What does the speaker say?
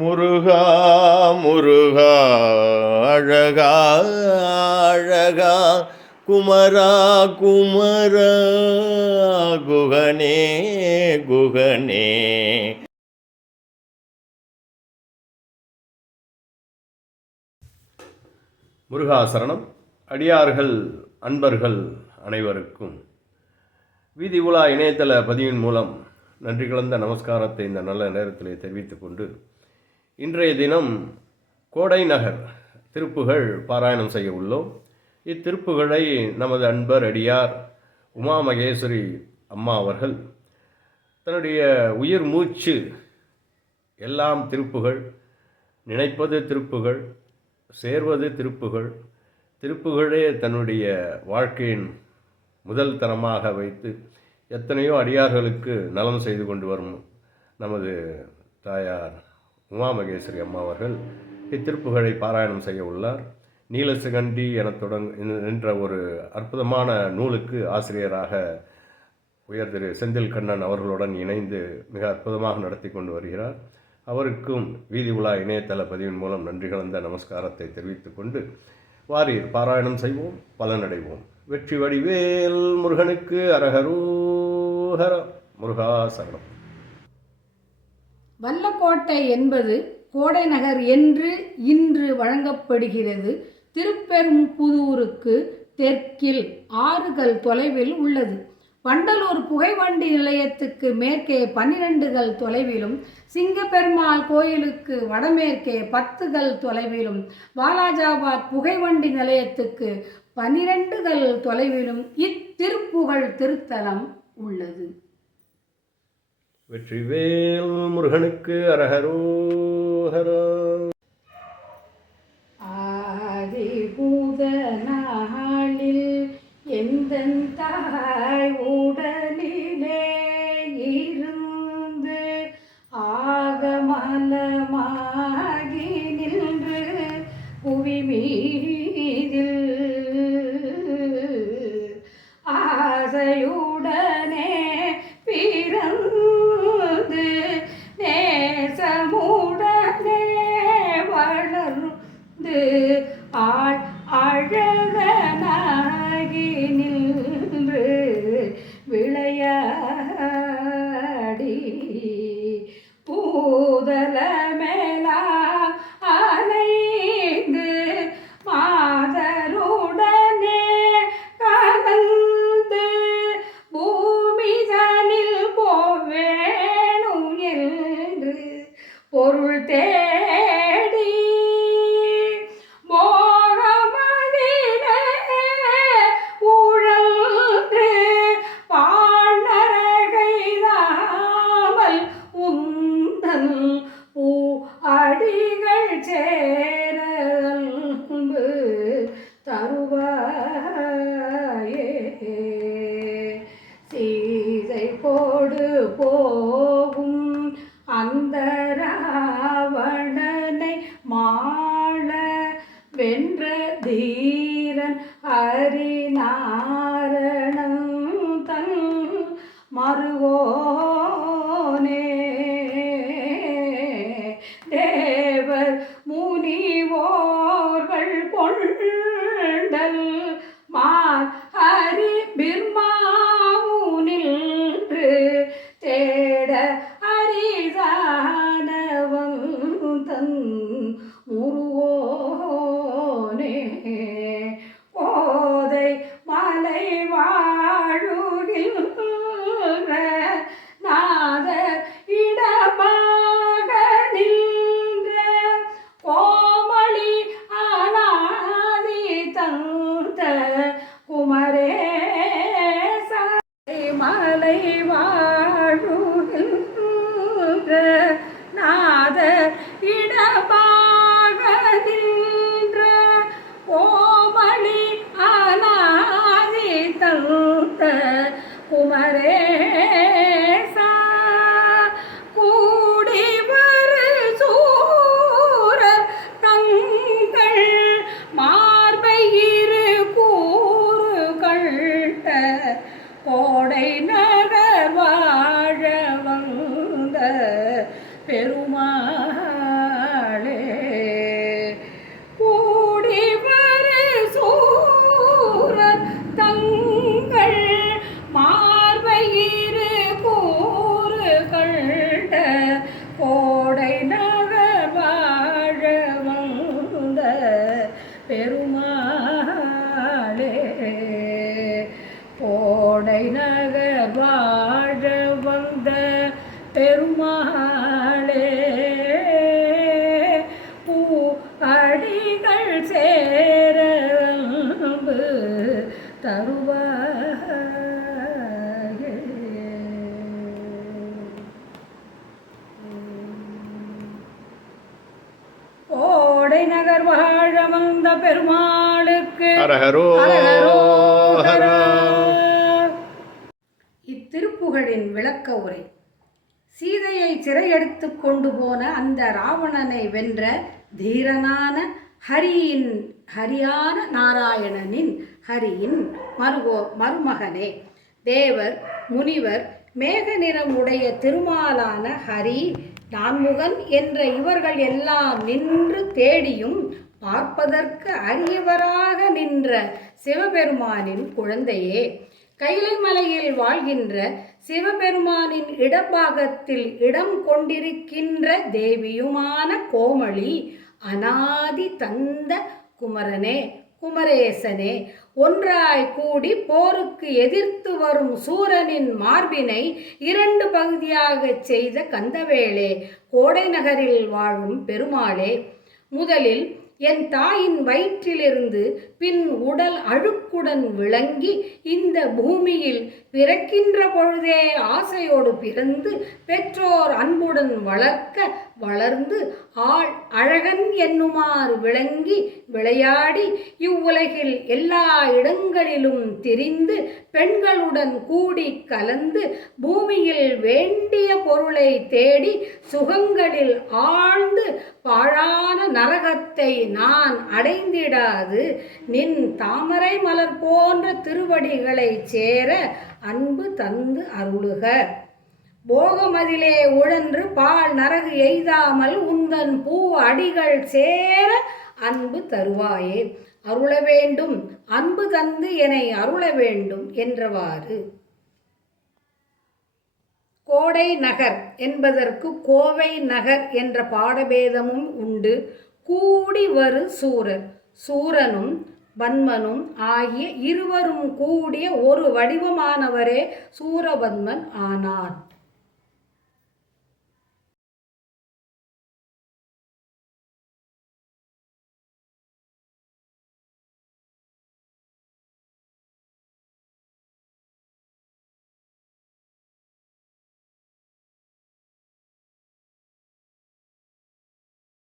முருகா முருகா அழகா அழகா குமரா குமரா குகனே குகனே. முருகாசரணம் அடியார்கள் அன்பர்கள் அனைவருக்கும். வீதி உலா இணையதள பதிவின் மூலம் நன்றி கலந்த நமஸ்காரத்தை இந்த நல்ல நேரத்திலே தெரிவித்துக் கொண்டு இன்றைய தினம் கோடை நகர் திருப்புகழ் பாராயணம் செய்ய உள்ளோம். இத்திருப்புகழை நமது அன்பர் அடியார் உமா மகேஸ்வரி அம்மா அவர்கள் தன்னுடைய உயிர் மூச்சு எல்லாம் திருப்புகழ் நினைப்பது திருப்புகழ் சேர்வது திருப்புகழ் திருப்புகழே தன்னுடைய வாழ்க்கையின் முதல் தரமாக வைத்து எத்தனையோ அடியார்களுக்கு நலம் செய்து கொண்டு வரும் நமது தாயார் உமா மகேஸ்வரி அம்மா அவர்கள் இத்திருப்புகழை பாராயணம் செய்ய உள்ளார். நீலசுகண்டி என தொடங் என்ற ஒரு அற்புதமான நூலுக்கு ஆசிரியராக உயர் திரு செந்தில் கண்ணன் அவர்களுடன் இணைந்து மிக அற்புதமாக நடத்தி கொண்டு வருகிறார். அவருக்கும் வீதி உலா இணையதள பதிவின் மூலம் நன்றி கலந்த நமஸ்காரத்தை தெரிவித்துக் கொண்டு வாரீர் பாராயணம் செய்வோம் பலனடைவோம். வெற்றி வடிவேல் முருகனுக்கு அரகரூஹர முருகாசரணம் வல்லக்கோட்டை என்பது கோடை நகர் என்று இன்று வழங்கப்படுகிறது. திருப்பெரும்புதூருக்கு தெற்கில் ஆறுகள் தொலைவில் உள்ளது. வண்டலூர் புகைவண்டி நிலையத்துக்கு மேற்கே பன்னிரண்டுகள் தொலைவிலும் சிங்கப்பெருமாள் கோயிலுக்கு வடமேற்கே பத்துகள் தொலைவிலும் வாலாஜாபாத் புகைவண்டி நிலையத்துக்கு பன்னிரண்டுகள் தொலைவிலும் இத்திருப்புகழ் திருத்தலம் உள்ளது. வெற்றிவேல் முருகனுக்கு அரஹரோஹரா. குமரேசா கூடி வரு சூர தங்கள் மார்பையிரு கூறு கள்ட கோடை நகர் ஓடை நகர் வாழ வந்த பெருமாளுக்கு. இத்திருப்புகழின் விளக்க உரை. சீதையை சிறையெடுத்து கொண்டு போன அந்த ராவணனை வென்ற தீரனான ஹரியின் ஹரியான நாராயணனின் ஹரியின் மருகோ மருமகனே. தேவர் முனிவர் மேக நிறம் உடைய திருமாலான ஹரி நான்முகன் என்ற இவர்கள் எல்லாம் நின்று தேடியும் பார்ப்பதற்கு அரியவராக நின்ற சிவபெருமானின் குழந்தையே. கைலை மலையில் வாழ்கின்ற சிவபெருமானின் இடப்பாகத்தில் இடம் கொண்டிருக்கின்ற தேவியுமான கோமளி அனாதி தந்த குமரனே குமரேசனே ஒன்றாய் கூடி போருக்கு எதிர்த்து வரும் சூரனின் மார்பினை இரண்டு பகுதியாகச் செய்த கந்தவேளே கோடை நகரில் வாழும் பெருமாளே முதலில் என் தாயின் வயிற்றிலிருந்து பின் உடல் அழுக்குடன் விளங்கி இந்த பூமியில் பிறக்கின்ற பொழுதே ஆசையோடு பிறந்து பெற்றோர் அன்புடன் வளர்க்க வளர்ந்து ஆள் அழகன் என்னுமாறு விளங்கி விளையாடி இவ்வுலகில் எல்லா இடங்களிலும் திரிந்து பெண்களுடன் கூடி கலந்து பூமியில் வேண்டிய பொருளை தேடி சுகங்களில் ஆழ்ந்து பாழான நரகத்தை நான் அடைந்திடாது. நின் தாமரை மலர் போன்ற திருவடிகளைச் சேர அன்பு தந்து அருளுக. போகமதிலே உழன்று பால் நரகு எய்தாமல் உந்தன் பூ அடிகள் சேர அன்பு தருவாயே. அருள வேண்டும் அன்பு தந்து என்னை அருள வேண்டும் என்றவாறு. கோடை நகர் என்பதற்கு கோவை நகர் என்ற பாடபேதமும் உண்டு. கூடி வரு சூரர் சூரனும் பன்மனும் ஆகிய இருவரும் கூடிய ஒரு வடிவமானவரே சூரபன்மன் ஆனார்